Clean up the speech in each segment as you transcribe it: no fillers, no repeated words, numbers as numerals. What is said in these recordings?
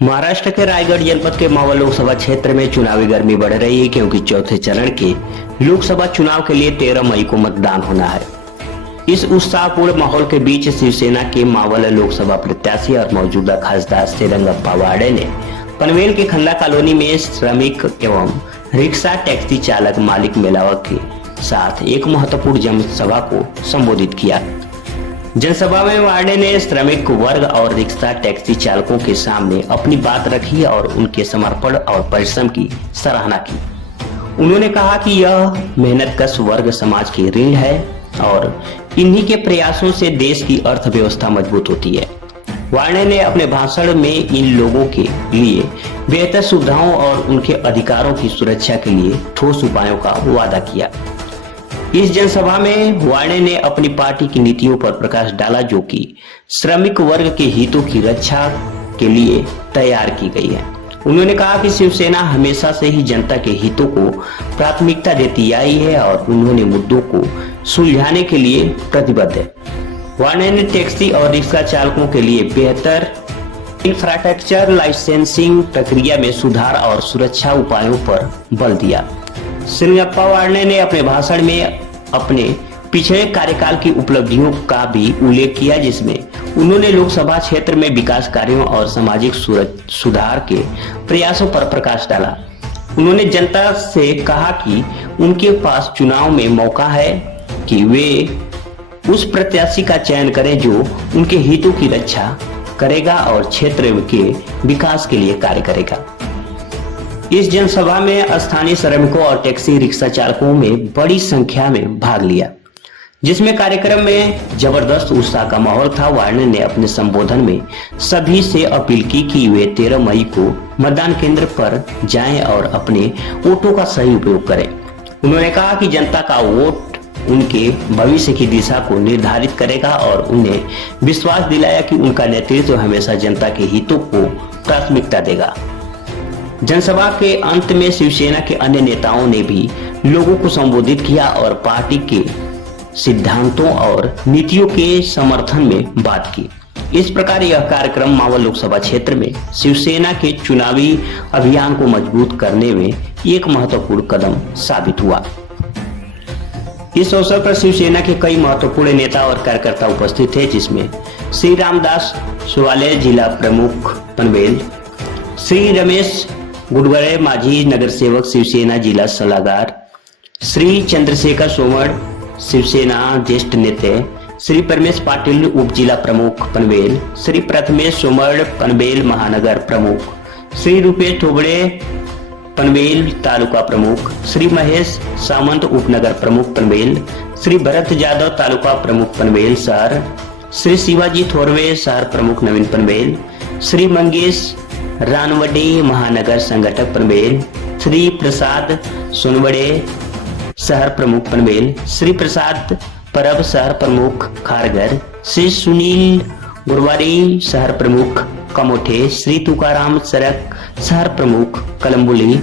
महाराष्ट्र के रायगढ़ जनपद के मावल लोकसभा क्षेत्र में चुनावी गर्मी बढ़ रही है क्योंकि चौथे चरण के लोकसभा चुनाव के लिए 13 मई को मतदान होना है। इस उत्साहपूर्ण माहौल के बीच शिवसेना के मावल लोकसभा प्रत्याशी और मौजूदा खासदार श्रीरंगप्पा वार्डे ने पनवेल के खन्ना कॉलोनी में श्रमिक एवं रिक्शा टैक्सी चालक मालिक मेलावा के साथ एक महत्वपूर्ण जनसभा को संबोधित किया। जनसभा में वार्डे ने श्रमिक वर्ग और रिक्शा टैक्सी चालकों के सामने अपनी बात रखी और उनके समर्पण और परिश्रम की सराहना की। उन्होंने कहा कि यह मेहनतकश वर्ग समाज की रीढ़ है और इन्हीं के प्रयासों से देश की अर्थव्यवस्था मजबूत होती है। वार्डे ने अपने भाषण में इन लोगों के लिए बेहतर सुविधाओं और उनके अधिकारों की सुरक्षा के लिए ठोस उपायों का वादा किया। इस जनसभा में वार्डे ने अपनी पार्टी की नीतियों पर प्रकाश डाला जो कि श्रमिक वर्ग के हितों की रक्षा के लिए तैयार की गई है। उन्होंने कहा कि शिवसेना हमेशा से ही जनता के हितों को प्राथमिकता देती आई है और उन्होंने मुद्दों को सुलझाने के लिए प्रतिबद्ध है। वार्डे ने टैक्सी और रिक्शा चालकों के लिए बेहतर इंफ्रास्ट्रक्चर लाइसेंसिंग प्रक्रिया में सुधार और सुरक्षा उपायों पर बल दिया। श्रीरंगप्पा वार्डे ने अपने भाषण में अपने पिछले कार्यकाल की उपलब्धियों का भी उल्लेख किया, जिसमें उन्होंने लोकसभा क्षेत्र में विकास कार्यों और सामाजिक सुधार के प्रयासों पर प्रकाश डाला। उन्होंने जनता से कहा कि उनके पास चुनाव में मौका है कि वे उस प्रत्याशी का चयन करें जो उनके हितों की रक्षा करेगा और क्षेत्र के विकास के लिए कार्य करेगा। इस जनसभा में स्थानीय श्रमिकों और टैक्सी रिक्शा चालकों में बड़ी संख्या में भाग लिया, जिसमें कार्यक्रम में जबरदस्त उत्साह का माहौल था। वार्डे ने अपने संबोधन में सभी से अपील की कि वे 13 मई को मतदान केंद्र पर जाएं और अपने वोटों का सही उपयोग करें। उन्होंने कहा कि जनता का वोट उनके भविष्य की दिशा को निर्धारित करेगा और उन्हें विश्वास दिलाया कि उनका नेतृत्व हमेशा जनता के हितों को प्राथमिकता देगा। जनसभा के अंत में शिवसेना के अन्य नेताओं ने भी लोगों को संबोधित किया और पार्टी के सिद्धांतों और नीतियों के समर्थन में बात की। इस प्रकार यह कार्यक्रम मावल लोकसभा क्षेत्र में शिवसेना के चुनावी अभियान को मजबूत करने में एक महत्वपूर्ण कदम साबित हुआ। इस अवसर पर शिवसेना के कई महत्वपूर्ण नेता और कार्यकर्ता उपस्थित थे, जिसमें श्री रामदास सुवाले जिला प्रमुख पनवेल, श्री रमेश गुडगड़े माजी नगर सेवक शिवसेना जिला सलाहकार, श्री चंद्रशेखर सोमड़ शिवसेना ज्येष्ठ नेता, श्री परमेश पाटिल उप जिला प्रमुख पनवेल, श्री प्रथमेश सोमड़ पनवेल महानगर प्रमुख, श्री रूपेश थोबड़े पनवेल तालुका प्रमुख, श्री महेश सामंत उपनगर प्रमुख पनवेल, श्री भरत यादव तालुका प्रमुख पनवेल शहर, श्री शिवाजी थोरवे शहर प्रमुख नवीन पनवेल, श्री मंगेश रानवडी महानगर संगठक पनवेल, श्री प्रसाद सोनवड़े शहर प्रमुख पनवेल, श्री प्रसाद परब शहर प्रमुख खारगर, श्री सुनील गुरवारी शहर प्रमुख कमोठे, श्री तुकाराम सरक शहर प्रमुख कलम्बुली,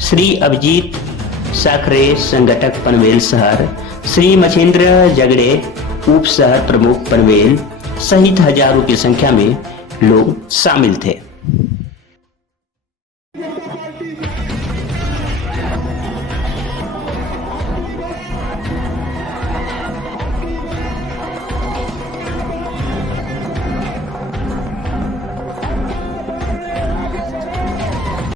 श्री अभिजीत साखरे संगठक पनवेल शहर, श्री मछेंद्र जगड़े उप शहर प्रमुख पनवेल सहित हजारों की संख्या में लोग शामिल थे।